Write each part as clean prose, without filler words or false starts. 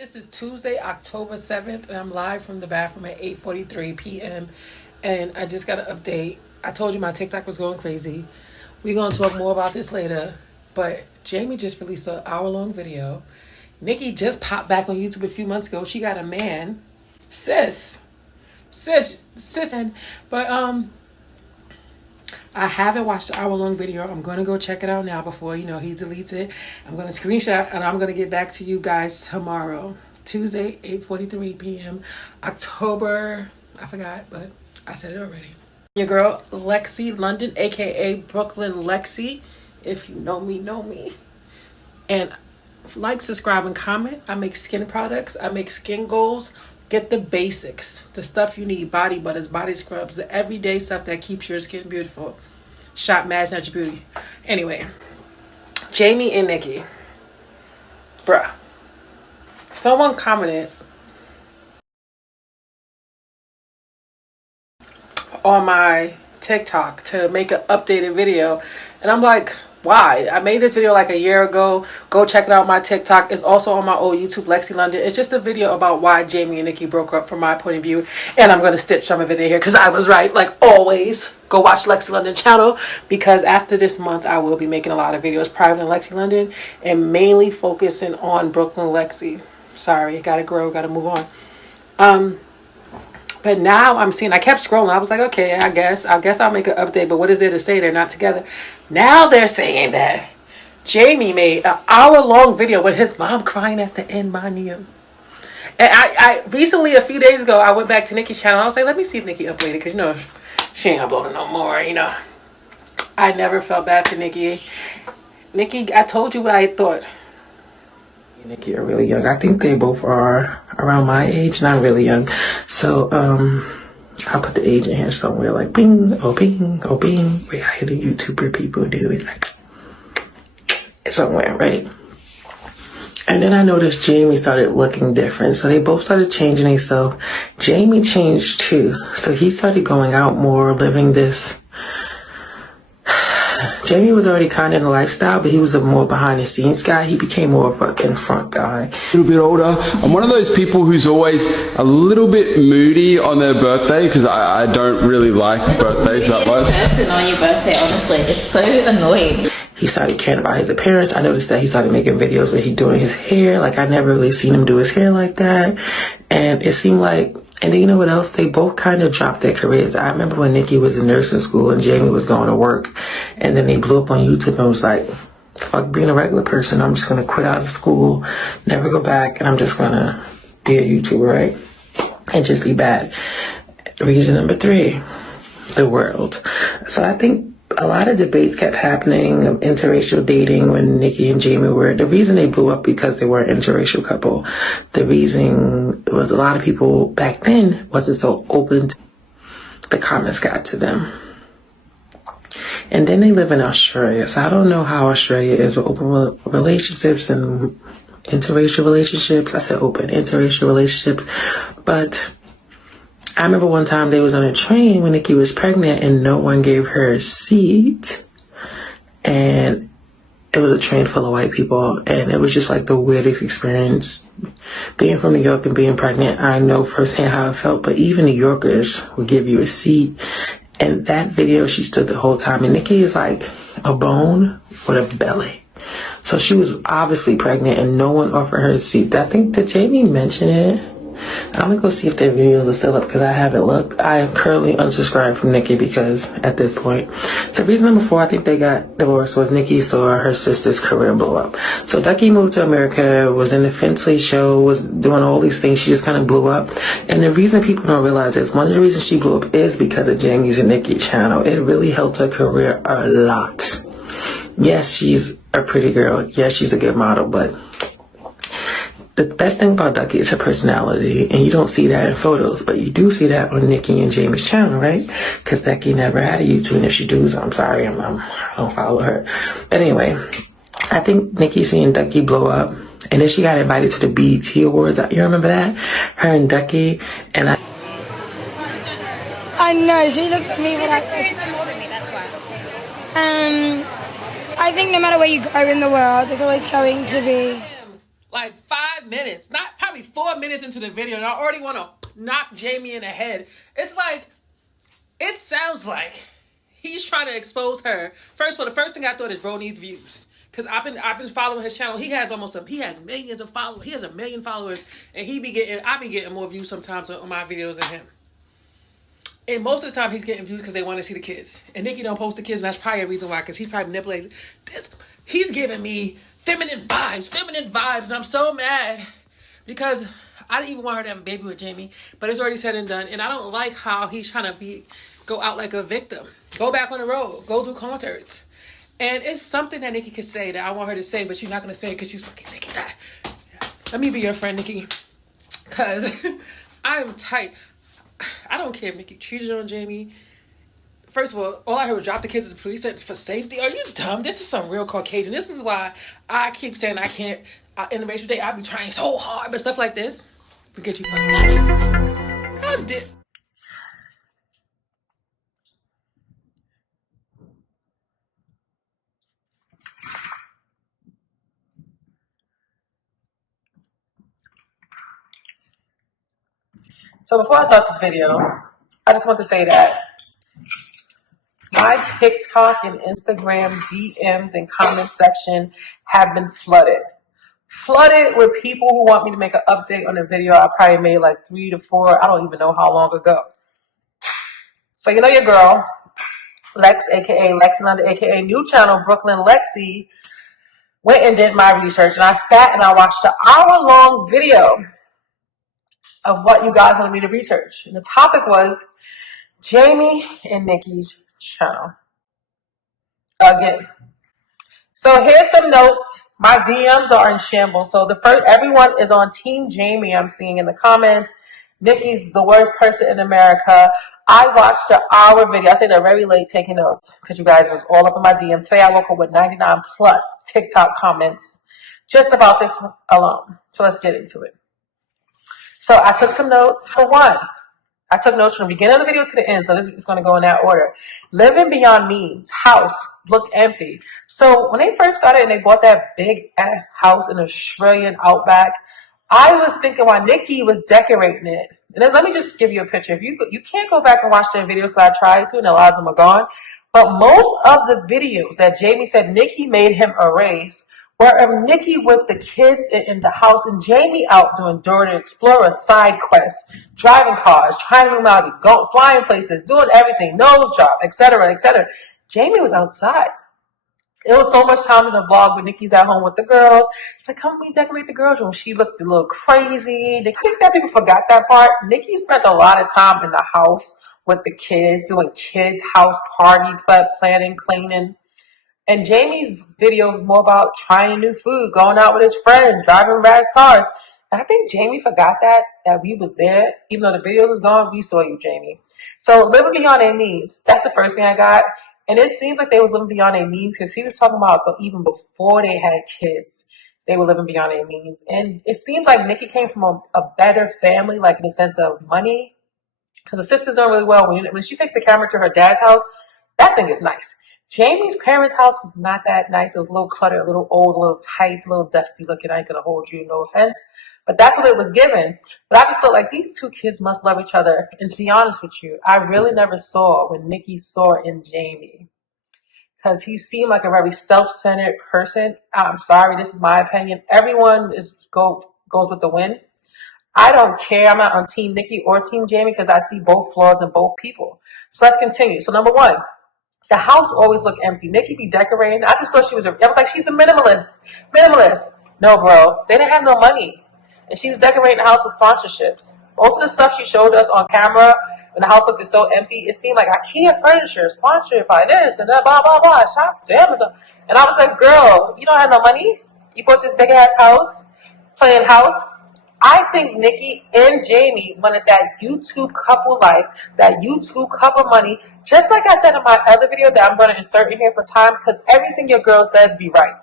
This is Tuesday, October 7th, and I'm live from the bathroom at 8:43 p.m. And I just got an update. I told you my TikTok was going crazy. We're going to talk more about this later. But Jamie just released an hour-long video. Nikki just popped back on YouTube a few months ago. She got a man. Sis. But, I haven't watched the hour-long video. I'm going to go check it out now before, he deletes it. I'm going to screenshot, and I'm going to get back to you guys tomorrow. Tuesday, 8:43 p.m. October, I forgot, but I said it already. Your girl, Lexi London, a.k.a. Brooklyn Lexi. If you know me, know me. And like, subscribe, and comment. I make skin products. I make skin goals. Get the basics, the stuff you need, body butters, body scrubs, the everyday stuff that keeps your skin beautiful. Shop Mad Natural Beauty. Anyway, Jamie and Nikki. Bruh. Someone commented on my TikTok to make an updated video. And I'm like, why? I made this video like a year ago. Go check it out on my TikTok. It's also on my old YouTube, Lexi London. It's just a video about why Jamie and Nikki broke up from my point of view. And I'm going to stitch some of it in here because I was right, like always. Go watch Lexi London channel because after this month, I will be making a lot of videos private in Lexi London and mainly focusing on Brooklyn Lexi. Sorry, gotta grow, gotta move on. But now I'm seeing, I kept scrolling. I was like, okay, I guess I'll make an update. But what is there to say? They're not together. Now they're saying that Jamie made an hour-long video with his mom crying at the end, mind you. And I recently, a few days ago, I went back to Nikki's channel. I was like, let me see if Nikki uploaded because, she ain't uploading no more, I never felt bad for Nikki. Nikki, I told you what I thought. Nikki are really young. I think they both are around my age, not really young. So, I'll put the age in here somewhere, like bing, oh bing, oh bing. Wait, how the YouTuber people do it, like somewhere, right? And then I noticed Jamie started looking different. So they both started changing themselves. Jamie changed too. So he started going out more, living this. Jamie was already kind of in the lifestyle, but he was a more behind the scenes guy. He became more of a in front guy. A little bit older. I'm one of those people who's always a little bit moody on their birthday because I don't really like birthdays that much. Person on your birthday, honestly, it's so annoying. He started caring about his appearance. I noticed that he started making videos where he doing his hair. Like I never really seen him do his hair like that. And it seemed like, and then you know what else? They both kind of dropped their careers. I remember when Nikki was in nursing school and Jamie was going to work. And then they blew up on YouTube and was like, fuck being a regular person. I'm just going to quit out of school, never go back. And I'm just going to be a YouTuber, right? And just be bad. Reason number 3, the world. So I think a lot of debates kept happening of interracial dating when Nikki and Jamie were. The reason they blew up because they were an interracial couple. The reason was a lot of people back then wasn't so open to the comments got to them. And then they live in Australia. So I don't know how Australia is with open relationships and interracial relationships. I said open interracial relationships. But I remember one time they was on a train when Nikki was pregnant and no one gave her a seat. And it was a train full of white people. And it was just like the weirdest experience. Being from New York and being pregnant, I know firsthand how it felt. But even New Yorkers would give you a seat. And that video, she stood the whole time. And Nikki is like a bone with a belly. So she was obviously pregnant and no one offered her a seat. I think, did Jamie mention it? I'm gonna go see if their videos are still up because I haven't looked. I am currently unsubscribed from Nikki because at this point. So reason number 4, I think they got divorced was Nikki saw her sister's career blow up. So Ducky moved to America, was in the Finsley show, was doing all these things. She just kind of blew up. And the reason people don't realize is one of the reasons she blew up is because of Jamie's and Nikki channel. It really helped her career a lot. Yes, she's a pretty girl. Yes, she's a good model, but the best thing about Ducky is her personality, and you don't see that in photos, but you do see that on Nikki and Jamie's channel, right? Because Ducky never had a YouTube, and if she does, I'm sorry, I don't follow her. But anyway, I think Nikki seeing Ducky blow up, and then she got invited to the BET Awards. You remember that? Her and Ducky, and I know, she looked at me like more than me, that's why. I think no matter where you go in the world, there's always going to be like 5 minutes, not probably be 4 minutes into the video and I already want to knock Jamie in the head. It's like, it sounds like he's trying to expose her. First of all, the first thing I thought is bro needs views. Cause I've been following his channel. He has millions of followers. He has 1 million followers, and I be getting more views sometimes on my videos than him. And most of the time, he's getting views because they want to see the kids. And Nikki don't post the kids, and that's probably a reason why. Cause he's probably manipulated this. He's giving me feminine vibes. And I'm so mad because I didn't even want her to have a baby with Jamie, but it's already said and done. And I don't like how he's trying to go out like a victim. Go back on the road. Go do concerts. And it's something that Nikki could say that I want her to say, but she's not going to say it because she's fucking Nikki. Let me be your friend, Nikki. Because I'm tight. I don't care if Nikki cheated on Jamie. First of all I heard was drop the kids at the police for safety. Are you dumb? This is some real Caucasian. This is why I keep saying I can't. In the racial day, I be trying so hard, but stuff like this, forget you. How did... So before I start this video, I just want to say that my TikTok and Instagram DMs and comment section have been flooded. Flooded with people who want me to make an update on a video I probably made like 3 to 4, I don't even know how long ago. So you know your girl, Lex, aka Lexananda, aka new channel, Brooklyn Lexi, went and did my research, and I sat and I watched an hour-long video of what you guys wanted me to research. And the topic was Jamie and Nikki's channel. Again. So here's some notes. My DMs are in shambles. So everyone is on Team Jamie, I'm seeing in the comments. Nikki's the worst person in America. I watched an hour video. I stayed there very late taking notes because you guys was all up in my DMs. Today I woke up with 99 plus TikTok comments just about this alone. So let's get into it. So I took some notes. For one, I took notes from the beginning of the video to the end, so this is going to go in that order. Living beyond means. House looked empty. So when they first started and they bought that big-ass house in Australian outback, I was thinking while Nikki was decorating it. And then let me just give you a picture. If you can't go back and watch their videos, because I tried to, and a lot of them are gone. But most of the videos that Jamie said Nikki made him erase were of Nikki with the kids in the house and Jamie out doing Dora the Explorer side quests, driving cars, trying to move out, flying places, doing everything, no job, etc., etc. Jamie was outside. It was so much time in the vlog when Nikki's at home with the girls. She's like, come we decorate the girls' room. She looked a little crazy. I think that people forgot that part. Nikki spent a lot of time in the house with the kids, doing kids' house party, planning, cleaning. And Jamie's video is more about trying new food, going out with his friends, driving fast cars. And I think Jamie forgot that we was there. Even though the videos is gone, we saw you, Jamie. So living beyond their means. That's the first thing I got. And it seems like they was living beyond their means because he was talking about but even before they had kids, they were living beyond their means. And it seems like Nikki came from a better family, like in the sense of money. Because the sisters are really well. When she takes the camera to her dad's house, that thing is nice. Jamie's parents' house was not that nice. It was a little cluttered, a little old, a little tight, a little dusty looking. I ain't gonna hold you, no offense. But that's what it was given. But I just felt like these two kids must love each other. And to be honest with you, I really never saw what Nikki saw in Jamie. Because he seemed like a very self-centered person. I'm sorry, this is my opinion. Everyone goes with the wind. I don't care. I'm not on Team Nikki or Team Jamie because I see both flaws in both people. So let's continue. So number one. The house always looked empty. Nikki be decorating. I just thought I was like, she's a minimalist. Minimalist. No, bro. They didn't have no money. And she was decorating the house with sponsorships. Most of the stuff she showed us on camera, when the house looked so empty, it seemed like IKEA furniture, sponsored by this and that, blah, blah, blah, shop to Amazon. And I was like, girl, you don't have no money? You bought this big-ass house, playing house? I think Nikki and Jamie wanted that YouTube couple life, that YouTube couple money, just like I said in my other video that I'm going to insert in here for time, because everything your girl says be right.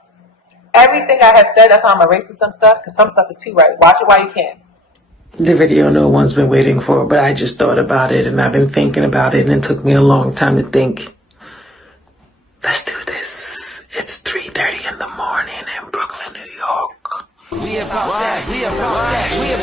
Everything I have said, that's why I'm erasing some stuff, because some stuff is too right. Watch it while you can. The video no one's been waiting for, but I just thought about it, and I've been thinking about it, and it took me a long time to think. Let's do this. It's 3:30 in the morning in Brooklyn, New York. We about that. We about that. We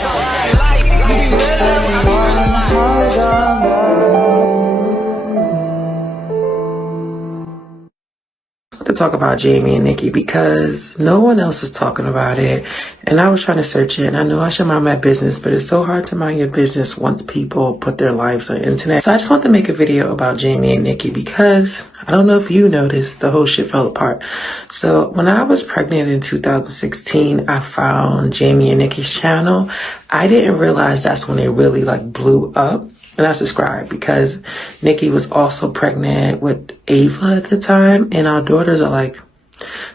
To talk about Jamie and Nikki because no one else is talking about it, and I was trying to search it, and I know I should mind my business, but it's so hard to mind your business once people put their lives on the internet. So I just want to make a video about Jamie and Nikki because I don't know if you noticed, the whole shit fell apart. So when I was pregnant in 2016, I found Jamie and Nikki's channel. I didn't realize that's when they really like blew up. And I subscribed because Nikki was also pregnant with Ava at the time, and our daughters are like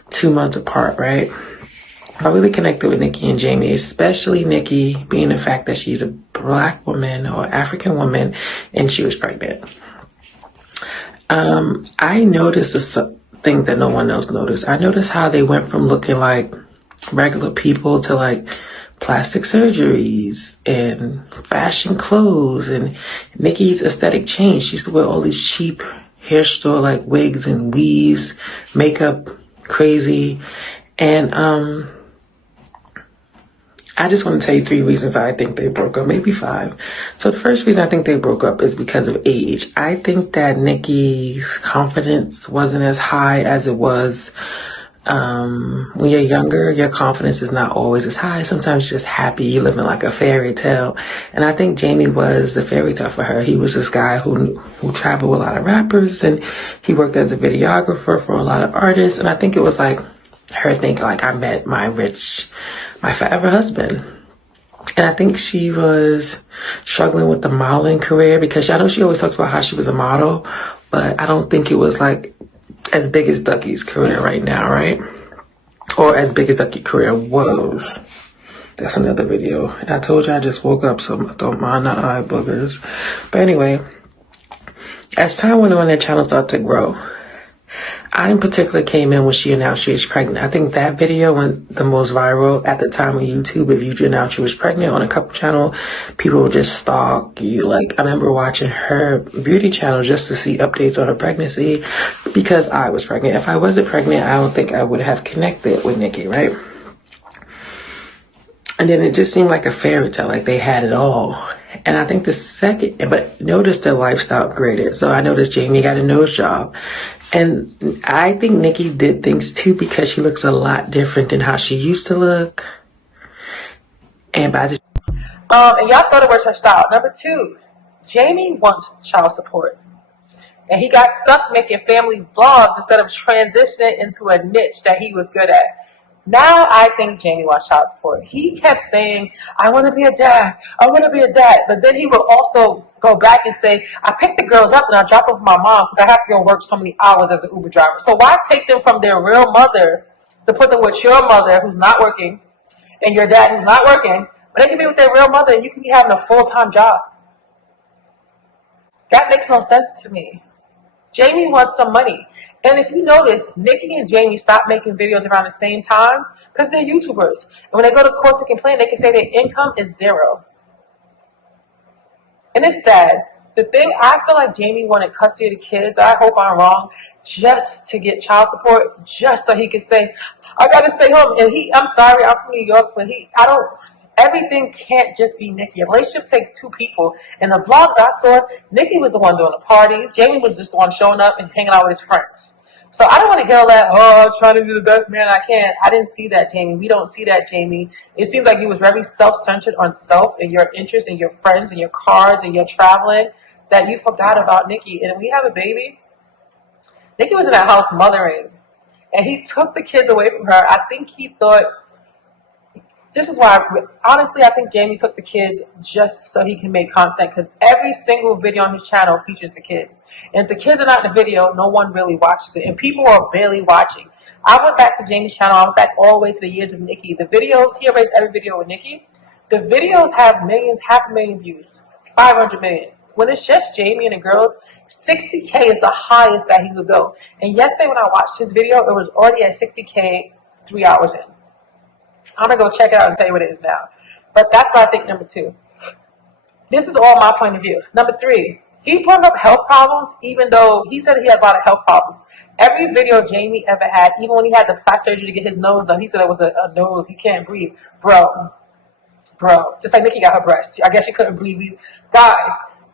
2 months apart, right? I really connected with Nikki and Jamie, especially Nikki, being the fact that she's a black woman or African woman and she was pregnant. I noticed things that no one else noticed. I noticed how they went from looking like regular people to like plastic surgeries and fashion clothes, and Nikki's aesthetic changed. She used to wear all these cheap hair store like wigs and weaves, makeup, crazy. And I just want to tell you 3 reasons I think they broke up, maybe 5. So the first reason I think they broke up is because of age. I think that Nikki's confidence wasn't as high as it was when you're younger. Your confidence is not always as high. Sometimes you're just happy, you're living like a fairy tale. And I think Jamie was a fairy tale for her. He was this guy who traveled with a lot of rappers, and he worked as a videographer for a lot of artists. And I think it was like her thinking like, I met my forever husband. And I think she was struggling with the modeling career because I know she always talks about how she was a model, but I don't think it was like as big as Ducky's career right now, right? Or as big as Ducky's career was. That's another video. I told you I just woke up, so don't mind the eye boogers. But anyway, as time went on, their channel started to grow. I in particular came in when she announced she was pregnant. I think that video went the most viral at the time on YouTube. If you announced she was pregnant on a couple channel, people would just stalk you. Like, I remember watching her beauty channel just to see updates on her pregnancy because I was pregnant. If I wasn't pregnant, I don't think I would have connected with Nikki, right? And then it just seemed like a fairy tale, like they had it all. And I think but notice their lifestyle upgraded. So I noticed Jamie got a nose job. And I think Nikki did things too because she looks a lot different than how she used to look. And and y'all thought it was her style. Number 2, Jamie wants child support. And he got stuck making family vlogs instead of transitioning into a niche that he was good at. Now I think Jamie wants child support. He kept saying, I want to be a dad. I want to be a dad. But then he would also go back and say, I pick the girls up and I drop them with my mom because I have to go work so many hours as an Uber driver. So why take them from their real mother to put them with your mother who's not working and your dad who's not working, but they can be with their real mother and you can be having a full-time job? That makes no sense to me. Jamie wants some money. And if you notice, Nikki and Jamie stopped making videos around the same time because they're YouTubers. And when they go to court to complain, they can say their income is 0. And it's sad. The thing, I feel like Jamie wanted custody of the kids. I hope I'm wrong. Just to get child support, just so he could say, I got to stay home. And I'm sorry, I'm from New York, but everything can't just be Nikki. A relationship takes 2 people. In the vlogs I saw, Nikki was the one doing the parties. Jamie was just the one showing up and hanging out with his friends. So I don't want to hear all that, I'm trying to be the best man I can. I didn't see that, Jamie. We don't see that, Jamie. It seems like you was very self-centered on self and your interests and your friends and your cars and your traveling that you forgot about Nikki. And we have a baby. Nikki was in that house mothering. And he took the kids away from her. I think he thought, this is why, honestly, I think Jamie took the kids just so he can make content because every single video on his channel features the kids. And if the kids are not in the video, no one really watches it. And people are barely watching. I went back to Jamie's channel. I went back all the way to the years of Nikki. The videos, he erased every video with Nikki. The videos have millions, 500,000 views, 500 million. When it's just Jamie and the girls, 60K is the highest that he would go. And yesterday when I watched his video, it was already at 60K 3 hours in. I'm going to go check it out and tell you what it is now. But that's what I think, number 2. This is all my point of view. Number 3, he brought up health problems, even though he said he had a lot of health problems. Every video Jamie ever had, even when he had the plastic surgery to get his nose done, he said it was a nose, he can't breathe. Bro, bro. Just like Nikki got her breast. I guess she couldn't breathe. Guys,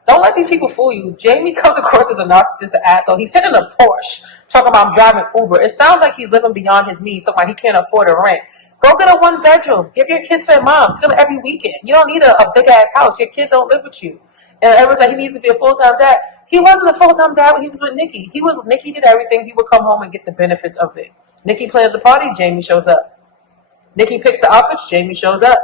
don't let these people fool you. Jamie comes across as a narcissist, an asshole. He's sitting in a Porsche talking about I'm driving Uber. It sounds like he's living beyond his means, talking about he can't afford a rent. Go get a 1-bedroom. Give your kids to their moms. See them every weekend. You don't need a big ass house. Your kids don't live with you. And everyone's like, he needs to be a full-time dad. He wasn't a full-time dad when he was with Nikki. Nikki did everything. He would come home and get the benefits of it. Nikki plans the party, Jamie shows up. Nikki picks the outfits, Jamie shows up.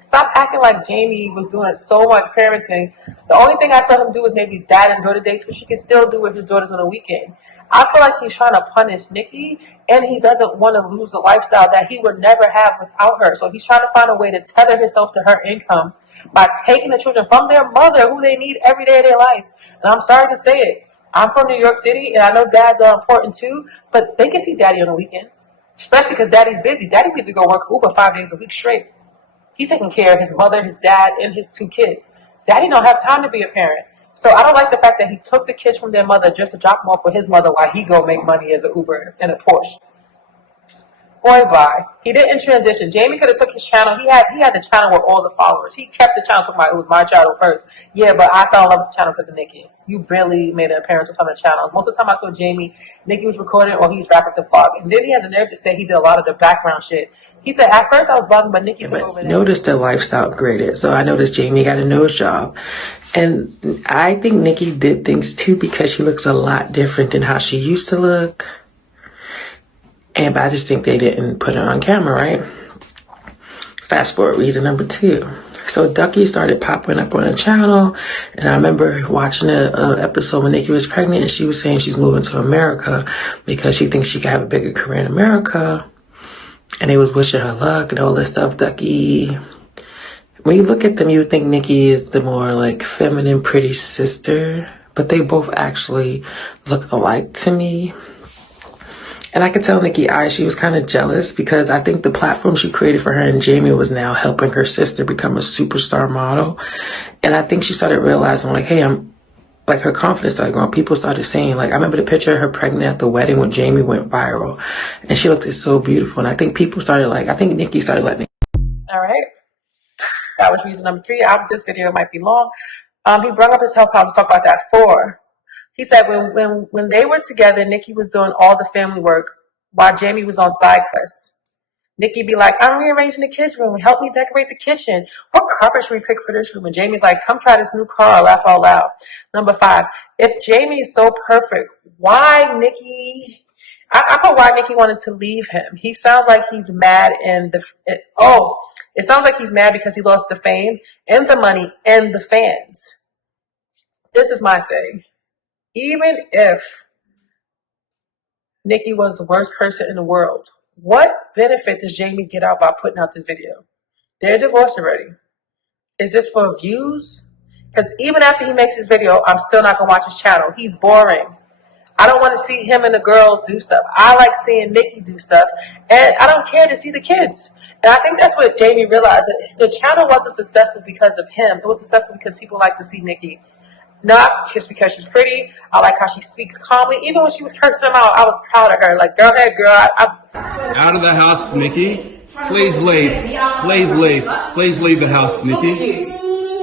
Stop acting like Jamie was doing so much parenting. The only thing I saw him do was maybe dad and daughter dates, which he can still do with his daughters on the weekend. I feel like he's trying to punish Nikki, and he doesn't want to lose the lifestyle that he would never have without her. So he's trying to find a way to tether himself to her income by taking the children from their mother, who they need every day of their life. And I'm sorry to say it. I'm from New York City, and I know dads are important too, but they can see daddy on the weekend, especially because daddy's busy. Daddy needs to go work Uber 5 days a week straight. He's taking care of his mother, his dad, and his 2 kids. Daddy don't have time to be a parent. So I don't like the fact that he took the kids from their mother just to drop them off with his mother while he go make money as an Uber and a Porsche. Boy, bye. He didn't transition. Jamie could have took his channel. He had the channel with all the followers. He kept the channel talking about it was my channel first. Yeah, but I fell in love with the channel because of Nikki. You barely made an appearance on some of the channels. Most of the time I saw Jamie, Nikki was recording or he was wrapping the vlog. And then he had the nerve to say he did a lot of the background shit. He said, at first I was bugging, but Nikki took over. Notice the lifestyle upgraded. So I noticed Jamie got a nose job. And I think Nikki did things too because she looks a lot different than how she used to look. But I just think they didn't put it on camera, right? Fast forward, reason number 2. So Ducky started popping up on the channel, and I remember watching an episode when Nikki was pregnant, and she was saying she's moving to America because she thinks she can have a bigger career in America. And they was wishing her luck and all this stuff. Ducky, when you look at them, you would think Nikki is the more like feminine, pretty sister, but they both actually look alike to me. And I could tell Nikki she was kind of jealous because I think the platform she created for her and Jamie was now helping her sister become a superstar model. And I think she started realizing like, hey, her confidence started growing. People started saying, like, I remember the picture of her pregnant at the wedding when Jamie went viral. And she looked so beautiful. And I think people started I think Nikki started letting it. All right. That was reason number 3. This video might be long. He brought up his health problems. Talk about that. 4. He said when they were together, Nikki was doing all the family work while Jamie was on side quests. Nikki be like, I'm rearranging the kids' room. Help me decorate the kitchen. What carpet should we pick for this room? And Jamie's like, come try this new car. Laugh out loud. Number 5, if Jamie is so perfect, why Nikki? I put why Nikki wanted to leave him. He sounds like he's mad it sounds like he's mad because he lost the fame and the money and the fans. This is my thing. Even if Nikki was the worst person in the world, what benefit does Jamie get out by putting out this video? They're divorced already. Is this for views? Because even after he makes this video, I'm still not going to watch his channel. He's boring. I don't want to see him and the girls do stuff. I like seeing Nikki do stuff. And I don't care to see the kids. And I think that's what Jamie realized. That the channel wasn't successful because of him. It was successful because people like to see Nikki. Not just because she's pretty. I like how she speaks calmly. Even when she was cursing him out, I was proud of her. Like, go ahead, girl. Out of the house, Nikki. Please leave. Please leave. Please leave the house, Nikki.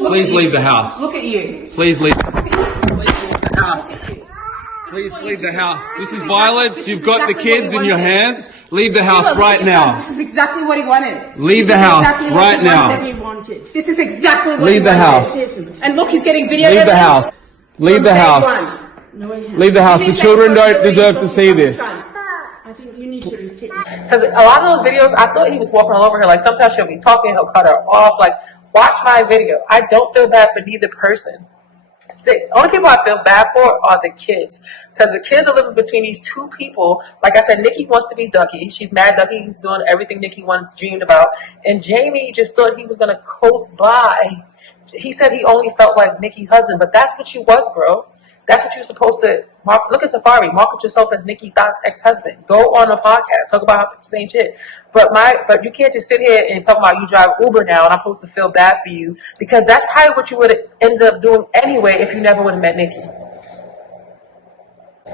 Please leave the house. Look at you. Please leave. Please leave the house. Please leave the house. This is violence. You've got the kids in your hands. Leave the house right now. This is exactly what he wanted. Leave the house right now. This is exactly what Leave the house. And look, he's getting video. Leave the house. Leave the house. Leave the house. The children don't deserve to see this. I think you need to retake. Because a lot of those videos, I thought he was walking all over her. Like, sometimes she'll be talking, he'll cut her off. Like, watch my video. I don't feel bad for neither person. Only people I feel bad for are the kids, because the kids are living between these 2 people. Like I said, Nikki wants to be Ducky. She's mad Ducky's doing everything Nikki once dreamed about, and Jamie just thought he was gonna coast by. He said he only felt like Nikki's husband, but that's what you was, bro. That's what you're supposed to look at Safari. Market yourself as Nikki Thott's ex-husband. Go on a podcast, talk about the same shit. But you can't just sit here and talk about you drive Uber now and I'm supposed to feel bad for you, because that's probably what you would have ended up doing anyway if you never would have met Nikki.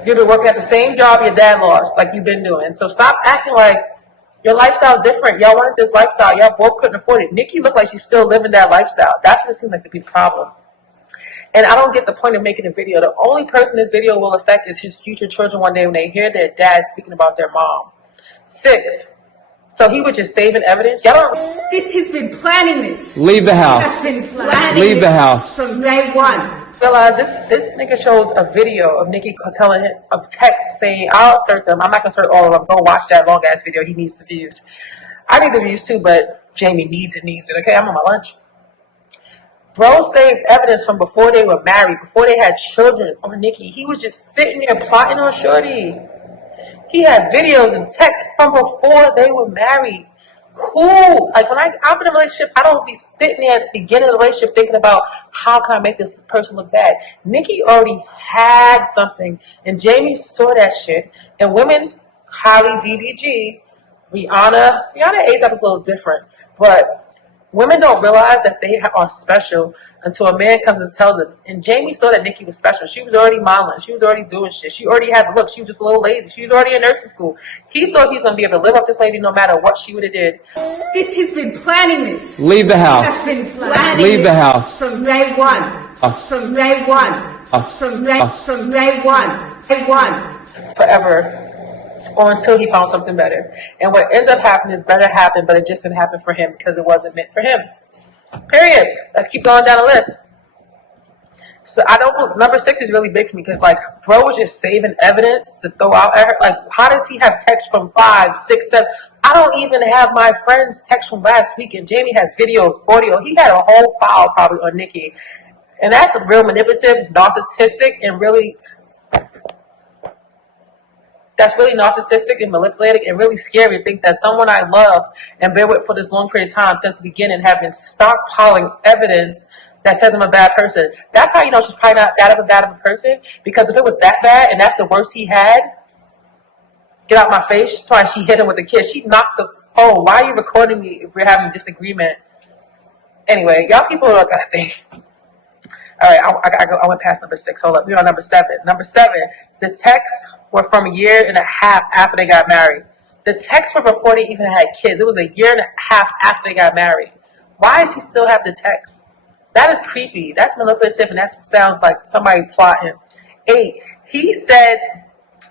You've been working at the same job your dad lost, like you've been doing. So stop acting like Your lifestyle different. Y'all wanted this lifestyle. Y'all both couldn't afford it. Nikki looked like she's still living that lifestyle. That's what it seemed like to be the problem. And I don't get the point of making a video. The only person this video will affect is his future children one day when they hear their dad speaking about their mom. 6. So he was just saving evidence. Y'all don't. This has been planning this. Leave the house. Has been planning Leave this the house. from day one. Realize this nigga showed a video of Nikki telling him of text saying, I'll insert them. I'm not gonna insert all of them. Go watch that long ass video. He needs the views. I need the views too, but Jamie needs it. Okay, I'm on my lunch. Bro saved evidence from before they were married, before they had children on Nikki. He was just sitting there plotting on Shorty. He had videos and texts from before they were married. Who? Like when I'm in a relationship, I don't be sitting there at the beginning of the relationship thinking about how can I make this person look bad. Nikki already had something, and Jamie saw that shit. And women, highly DDG, Rihanna ASAP is a little different, but women don't realize that they are special until a man comes and tells them. And Jamie saw that Nikki was special. She was already modeling. She was already doing shit. She already had a look. She was just a little lazy. She was already in nursing school. He thought he was going to be able to live up this lady no matter what she would have did. This has been planning this. Leave the house. Has been planning Leave this the house. from day one. From day one. From day one. Day one. Forever. Or until he found something better. And what ended up happening is better happened, but it just didn't happen for him because it wasn't meant for him. Period. Let's keep going down the list. So I don't. Number 6 is really big for me because like bro was just saving evidence to throw out at her. Like how does he have text from 5, 6, 7? I don't even have my friend's text from last week, and Jamie has videos, audio. He had a whole file probably on Nikki, and that's real manipulative, narcissistic, and really. That's really narcissistic and manipulative and really scary to think that someone I love and been with for this long period of time since the beginning have been stockpiling evidence that says I'm a bad person. That's how you know she's probably not that bad of a person, because if it was that bad and that's the worst he had, get out my face. That's why she hit him with the kiss. She knocked the phone. Why are you recording me if we're having a disagreement? Anyway, y'all people are gonna think. All right, I went past number 6. Hold up. We're on number 7. Number 7, the texts were from a year and a half after they got married. The texts were before they even had kids. It was a year and a half after they got married. Why does he still have the text? That is creepy. That's manipulative, and that sounds like somebody plotting. 8, he said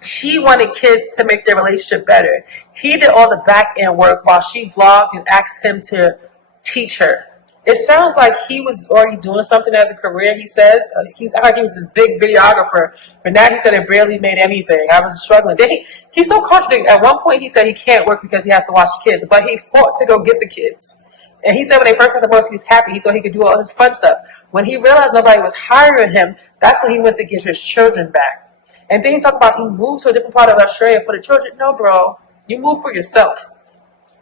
she wanted kids to make their relationship better. He did all the back end work while she vlogged and asked him to teach her. It sounds like he was already doing something as a career, he says. He was this big videographer, but now he said it barely made anything. I was struggling. Then he's so contradicting. At one point, he said he can't work because he has to watch the kids, but he fought to go get the kids. And he said when they first got the bus, he was happy. He thought he could do all his fun stuff. When he realized nobody was hiring him, that's when he went to get his children back. And then he talked about he moved to a different part of Australia for the children. No, bro. You move for yourself.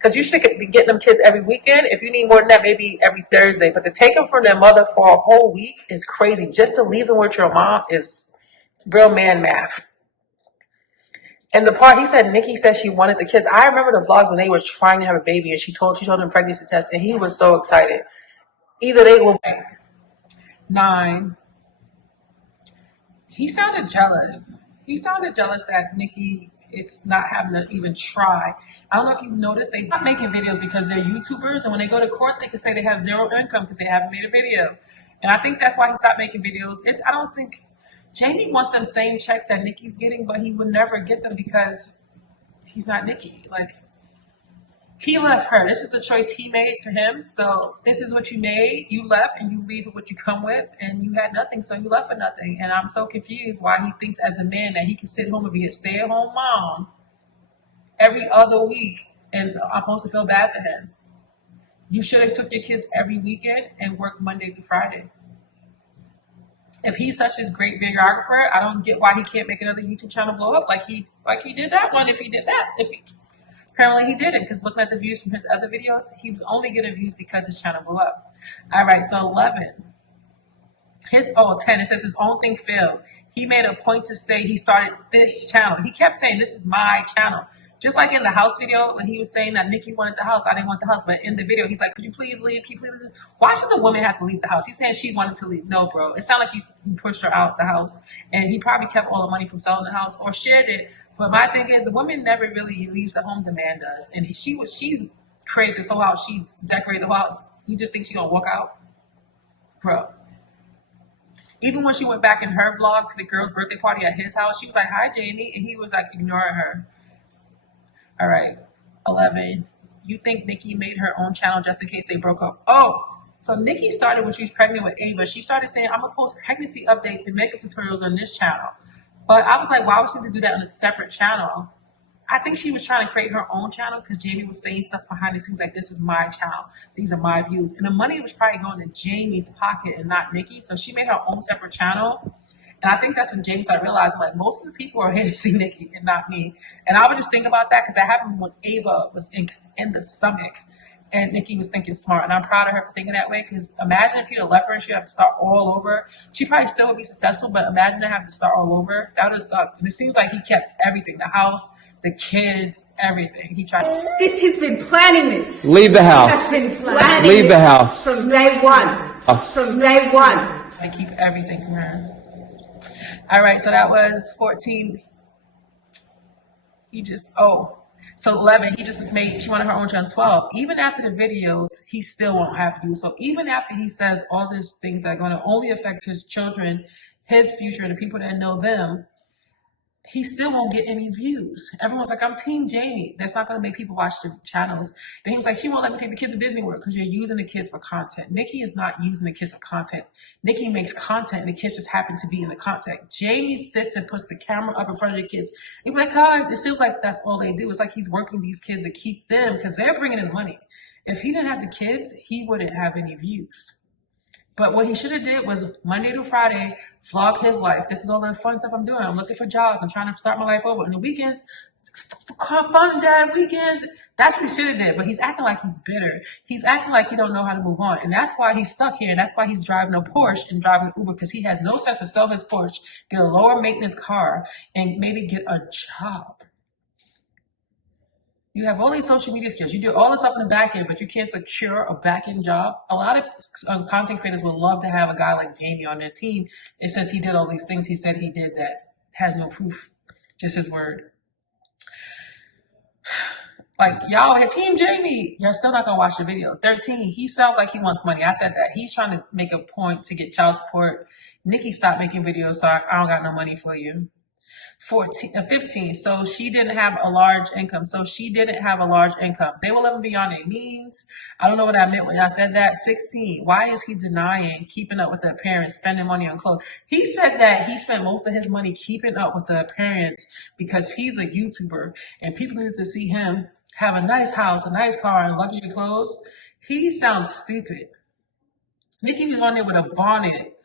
Because you should be getting them kids every weekend. If you need more than that, maybe every Thursday. But to take them from their mother for a whole week is crazy. Just to leave them with your mom is real man math. And the part he said, Nikki said she wanted the kids. I remember the vlogs when they were trying to have a baby, and she told him pregnancy test, and he was so excited. Either they will. 9. He sounded jealous. He sounded jealous that Nikki is not having to even try. I don't know if you've noticed, they're not making videos because they're YouTubers, and when they go to court, they can say they have zero income because they haven't made a video. And I think that's why he stopped making videos. I don't think Jamie wants them same checks that Nikki's getting, but he would never get them because he's not Nikki. Like, he left her. This is a choice he made to him. So this is what you made. You left, and you leave with what you come with, and you had nothing, so you left with nothing. And I'm so confused why he thinks as a man that he can sit home and be a stay-at-home mom every other week, and I'm supposed to feel bad for him. You should have took your kids every weekend and worked Monday through Friday. If he's such a great videographer, I don't get why he can't make another YouTube channel blow up like he did that one. If he did that, apparently he didn't, because looking at the views from his other videos, he was only getting views because his channel blew up. All right, so 11. 10, it says his own thing failed. He made a point to say he started this channel. He kept saying, this is my channel. Just like in the house video, when he was saying that Nikki wanted the house, I didn't want the house. But in the video, he's like, could you please leave? Can you please leave? Why should the woman have to leave the house? He's saying she wanted to leave. No, bro. It sounded like you pushed her out the house. And he probably kept all the money from selling the house or shared it. But my thing is, the woman never really leaves the home, the man does. And she created this whole house. She's decorated the whole house. You just think she's going to walk out? Bro. Even when she went back in her vlog to the girl's birthday party at his house, she was like, hi, Jamie. And he was like ignoring her. All right, 11. You think Nikki made her own channel just in case they broke up? Oh, so Nikki started when she was pregnant with Ava. She started saying, I'm going to post pregnancy updates and makeup tutorials on this channel. But I was like, why would she have to do that on a separate channel? I think she was trying to create her own channel because Jamie was saying stuff behind the scenes like, this is my channel. These are my views. And the money was probably going to Jamie's pocket and not Nikki. So she made her own separate channel. And I think that's when James started realizing, like, most of the people are here to see Nikki and not me. And I would just think about that because that happened when Ava was in the stomach and Nikki was thinking smart. And I'm proud of her for thinking that way because imagine if you'd have left her and she'd have to start all over. She probably still would be successful, but imagine to have to start all over. That would have sucked. And it seems like he kept everything, the house, the kids, everything. He tried. This has been planning this. Leave the house. Has been planning Leave this the house. from day one. From day one. I keep everything from her. All right, so that was 14. So 11, she wanted her own channel. 12, even after the videos, he still won't have views. So even after he says all these things that are going to only affect his children, his future, and the people that know them, he still won't get any views. Everyone's like, I'm Team Jamie. That's not going to make people watch the channels. Then he was like, she won't let me take the kids to Disney World because you're using the kids for content. Nikki is not using the kids for content. Nikki makes content and the kids just happen to be in the content. Jamie sits and puts the camera up in front of the kids. He'd be like, God, it seems like that's all they do. It's like he's working these kids to keep them because they're bringing in money. If he didn't have the kids, he wouldn't have any views. But what he should have did was Monday to Friday, vlog his life. This is all the fun stuff I'm doing. I'm looking for jobs. I'm trying to start my life over. And the weekends, fun dad weekends. That's what he should have did. But he's acting like he's bitter. He's acting like he don't know how to move on. And that's why he's stuck here. And that's why he's driving a Porsche and driving an Uber because he has no sense to sell his Porsche, get a lower maintenance car, and maybe get a job. You have all these social media skills. You do all this stuff in the back end, but you can't secure a back end job. A lot of content creators would love to have a guy like Jamie on their team. It says he did all these things he said he did that has no proof, just his word. Like, y'all had Team Jamie. You're still not going to watch the video. 13, he sounds like he wants money. I said that. He's trying to make a point to get child support. Nikki stopped making videos, so I don't got no money for you. 15, so she didn't have a large income. They were living beyond their means. I don't know what I meant when I said that. 16, why is he denying keeping up with the parents, spending money on clothes? He said that he spent most of his money keeping up with the parents because he's a YouTuber and people need to see him have a nice house, a nice car, and luxury clothes. He sounds stupid. Nikki was on there with a bonnet,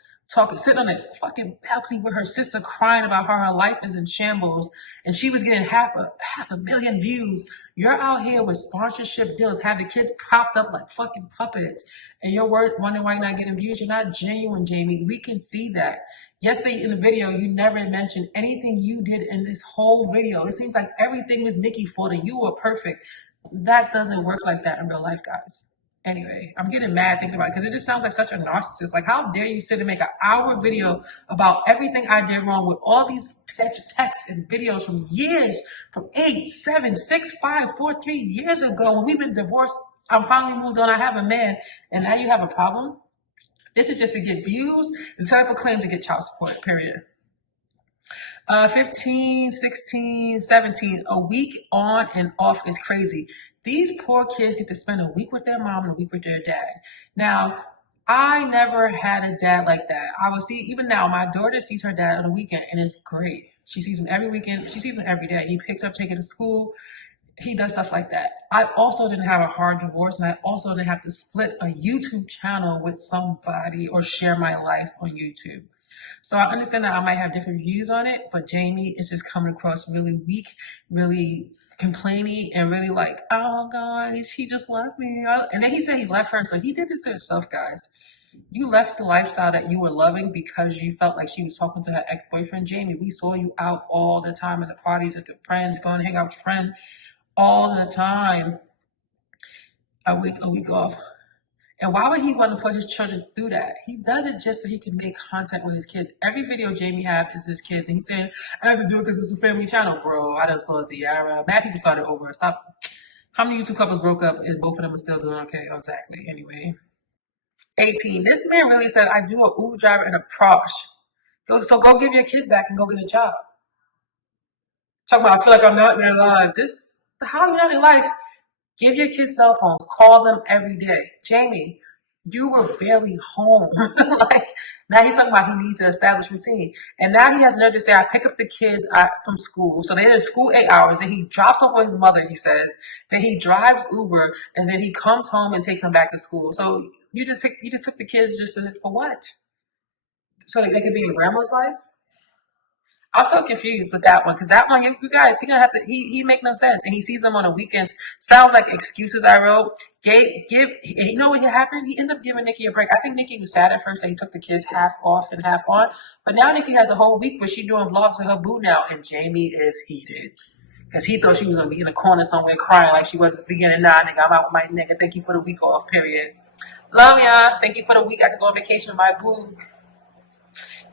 sitting on the fucking balcony with her sister crying about how her life is in shambles and she was getting half a million views. You're out here with sponsorship deals, have the kids propped up like fucking puppets, and you're wondering why you're not getting views. You're not genuine, Jamie. We can see that. Yesterday in the video, you never mentioned anything you did in this whole video. It seems like everything was Nikki's fault and you were perfect. That doesn't work like that in real life, guys. Anyway, I'm getting mad thinking about it because it just sounds like such a narcissist. Like, how dare you sit and make an hour video about everything I did wrong with all these texts and videos from years, from 8, 7, 6, 5, 4, 3 years ago when we've been divorced. I'm finally moved on. I have a man, and now you have a problem? This is just to get views and set up a claim to get child support, period. 15, 16, 17, a week on and off is crazy. These poor kids get to spend a week with their mom and a week with their dad. Now, I never had a dad like that. I will see, even now, my daughter sees her dad on the weekend and it's great. She sees him every weekend. She sees him every day. He picks up, take her to school. He does stuff like that. I also didn't have a hard divorce, and I also didn't have to split a YouTube channel with somebody or share my life on YouTube. So I understand that I might have different views on it, but Jamie is just coming across really weak, really complaining, and really like, oh, guys, he just left me. And then he said he left her, so he did this to himself, guys. You left the lifestyle that you were loving because you felt like she was talking to her ex-boyfriend. Jamie, we saw you out all the time at the parties, at the friends, going to hang out with your friend all the time. A week off. And why would he want to put his children through that? He does it just so he can make content with his kids. Every video Jamie have is his kids. And he's saying, I have to do it because it's a family channel. Bro, I done saw Diara. Mad people started over. Stop. How many YouTube couples broke up and both of them are still doing okay? Exactly. Anyway. 18. This man really said, I do a Uber driver and a Porsche. So go give your kids back and go get a job. Talking about, I feel like I'm not in their life. How are you not in life? Give your kids cell phones. Call them every day. Jamie, you were barely home. Like, now he's talking about he needs to establish routine. And now he has nerve to say, I pick up the kids from school. So they're in school 8 hours. And he drops off with his mother, he says. Then he drives Uber. And then he comes home and takes them back to school. So you just took the kids for what? So they could be in grandma's life? I'm so confused with that one because that one, you guys, he make no sense, and he sees them on the weekends. Sounds like excuses I wrote. You know what happened? He ended up giving Nikki a break. I think Nikki was sad at first that he took the kids half off and half on, but now Nikki has a whole week where she's doing vlogs with her boo now, and Jamie is heated because he thought she was gonna be in the corner somewhere crying like she was at the beginning. Nah, nigga, I'm out with my nigga. Thank you for the week off. Period. Love ya. Thank you for the week. I could go on vacation with my boo.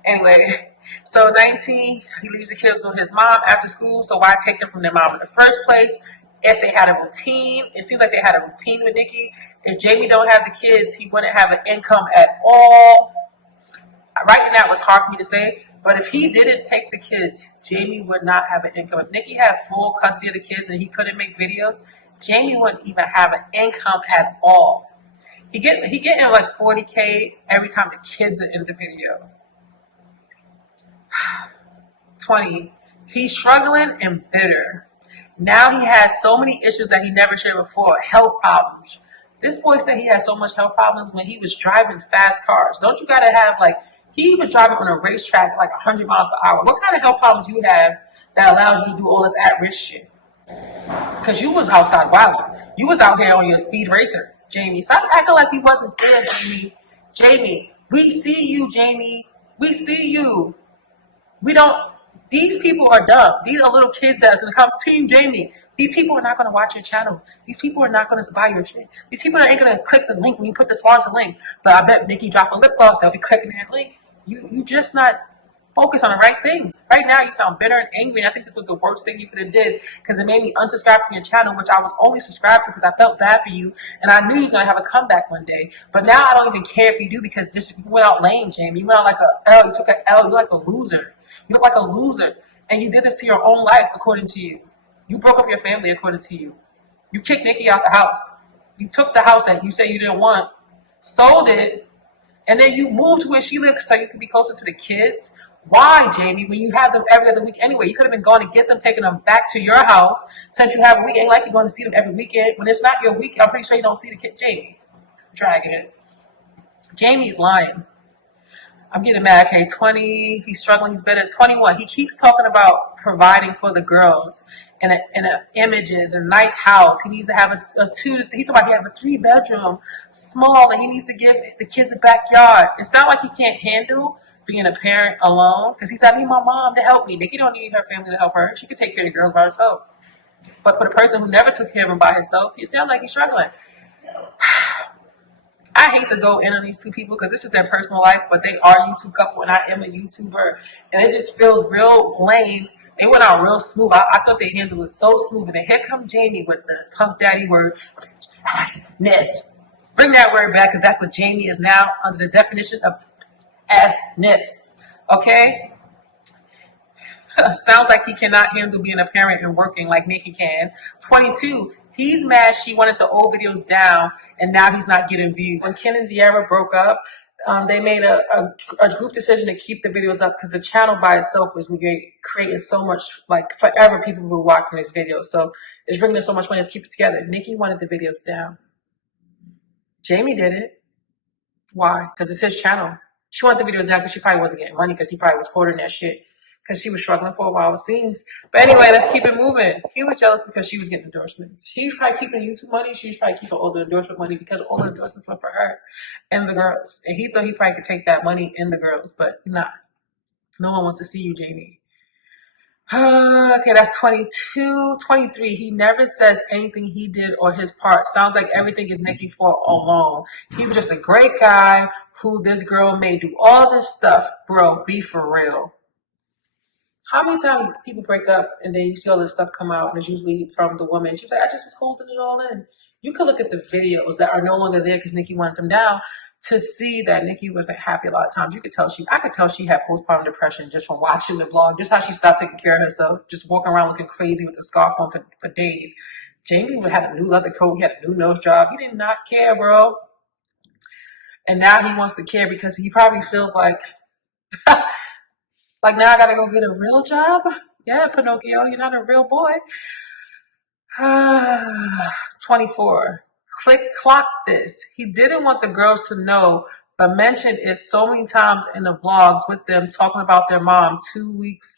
Anyway. So 19, he leaves the kids with his mom after school. So why take them from their mom in the first place? If they had a routine, it seems like they had a routine with Nikki. If Jamie don't have the kids, he wouldn't have an income at all. Right now, it was hard for me to say. But if he didn't take the kids, Jamie would not have an income. If Nikki had full custody of the kids and he couldn't make videos, Jamie wouldn't even have an income at all. He getting like 40K every time the kids are in the video. 20. He's struggling and bitter. Now he has so many issues that he never shared before. Health problems. This boy said he had so much health problems when he was driving fast cars. Don't you gotta have he was driving on a racetrack like 100 miles per hour. What kind of health problems you have that allows you to do all this at-risk shit? Because you was outside wilding. You was out here on your speed racer, Jamie. Stop acting like we wasn't there, Jamie. Jamie, we see you, Jamie. We see you. These people are dumb. These are little kids that's in the comments. Team Jamie. These people are not going to watch your channel. These people are not going to buy your shit. These people ain't going to click the link when you put the sponsor link. But I bet Nikki drop a lip gloss, they'll be clicking that link. You just not focus on the right things. Right now, you sound bitter and angry. And I think this was the worst thing you could have did because it made me unsubscribe from your channel, which I was only subscribed to because I felt bad for you. And I knew you was going to have a comeback one day. But now I don't even care if you do because you went out lame, Jamie. You went out like a L. You took an L. You're like a loser. You look like a loser. And you did this to your own life, according to you. You broke up your family, according to you. You kicked Nikki out the house. You took the house that you said you didn't want, sold it, and then you moved to where she lives so you could be closer to the kids. Why, Jamie, when you have them every other week anyway? You could have been going to get them, taking them back to your house since you have a week. Ain't like you're going to see them every weekend. When it's not your week, I'm pretty sure you don't see the kid, Jamie. Dragging it. Jamie's lying. I'm getting mad. Okay, 20. He's struggling. He's better. 21. He keeps talking about providing for the girls and images and a nice house. He needs to have a 2. He's talking about he have a 3-bedroom, small, and he needs to give the kids a backyard. It sounds like he can't handle being a parent alone because he said, I need my mom to help me. Nikki don't need her family to help her. She could take care of the girls by herself. But for the person who never took care of him by himself, he sounds like he's struggling. I hate to go in on these two people because this is their personal life, but they are a YouTube couple and I am a YouTuber. And it just feels real lame. They went out real smooth. I thought they handled it so smooth. And then here comes Jamie with the punk daddy word, assness. Bring that word back because that's what Jamie is now under the definition of assness. Okay? Sounds like he cannot handle being a parent and working like Nikki can. 22. He's mad she wanted the old videos down, and now he's not getting views. When Ken and Ziara broke up, they made a group decision to keep the videos up because the channel by itself was creating so much, like forever people were watching these videos. So it's bringing us so much money. Let's keep it together. Nikki wanted the videos down. Jamie did it. Why? Because it's his channel. She wanted the videos down because she probably wasn't getting money because he probably was hoarding that shit. because she was struggling for a while, it seems. But anyway, let's keep it moving. He was jealous because she was getting endorsements. He was probably keeping YouTube money. She was probably keeping all the endorsement money because all the endorsements were for her and the girls. And he thought he probably could take that money in the girls, but nah. No one wants to see you, Jamie. Okay, that's 22. 23. He never says anything he did or his part. Sounds like everything is Nikki's fault alone. He was just a great guy who this girl made do all this stuff. Bro, be for real. How many times people break up and then you see all this stuff come out and it's usually from the woman? She's like, I just was holding it all in. You could look at the videos that are no longer there because Nikki wanted them down to see that Nikki wasn't happy a lot of times. You could tell I could tell she had postpartum depression just from watching the blog, just how she stopped taking care of herself, just walking around looking crazy with the scarf on for days. Jamie had a new leather coat, he had a new nose job. He did not care, bro. And now he wants to care because he probably feels like, like now I gotta go get a real job? Yeah, Pinocchio, you're not a real boy. 24. Clock this. He didn't want the girls to know, but mentioned it so many times in the vlogs with them talking about their mom. 2 weeks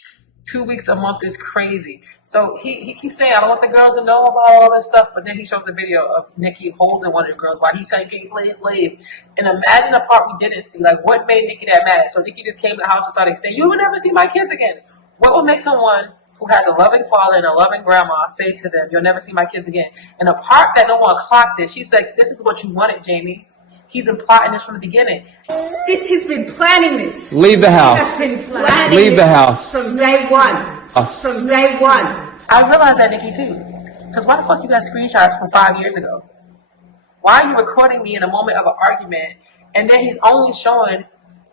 a month is crazy. So he keeps saying, I don't want the girls to know about all this stuff, but then he shows a video of Nikki holding one of the girls while he's saying, can you please leave? And imagine the part we didn't see. Like, what made Nikki that mad? So Nikki just came to the house and started saying, you will never see my kids again. What would make someone who has a loving father and a loving grandma say to them, you'll never see my kids again? And the part that no one clocked it, she said, this is what you wanted, Jamie. He's been plotting this from the beginning. He's been planning this. Leave the house. He's been planning Leave this the house. from day one. From day one. I realized that, Nikki, too. Because why the fuck you got screenshots from 5 years ago? Why are you recording me in a moment of an argument, and then he's only showing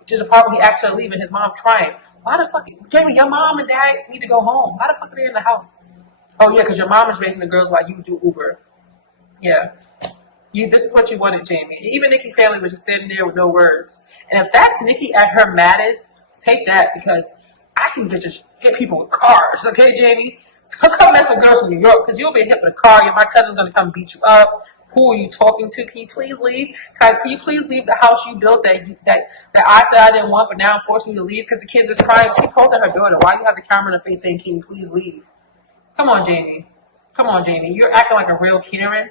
just a part where he asked her to leave and his mom crying? Why the fuck, Jamie, your mom and dad need to go home. Why the fuck are they in the house? Oh, yeah, because your mom is raising the girls while you do Uber. Yeah. This is what you wanted, Jamie. Even Nikki's family was just standing there with no words. And if that's Nikki at her maddest, take that, because I see bitches hit people with cars, okay, Jamie? Don't come mess with girls from New York, because you'll be hit with a car and my cousin's going to come beat you up. Who are you talking to? Can you please leave? Can you please leave the house you built that I said I didn't want, but now I'm forcing you to leave because the kids is crying? She's holding her daughter. Why do you have the camera in her face saying, can you please leave? Come on, Jamie. Come on, Jamie. You're acting like a real Karen.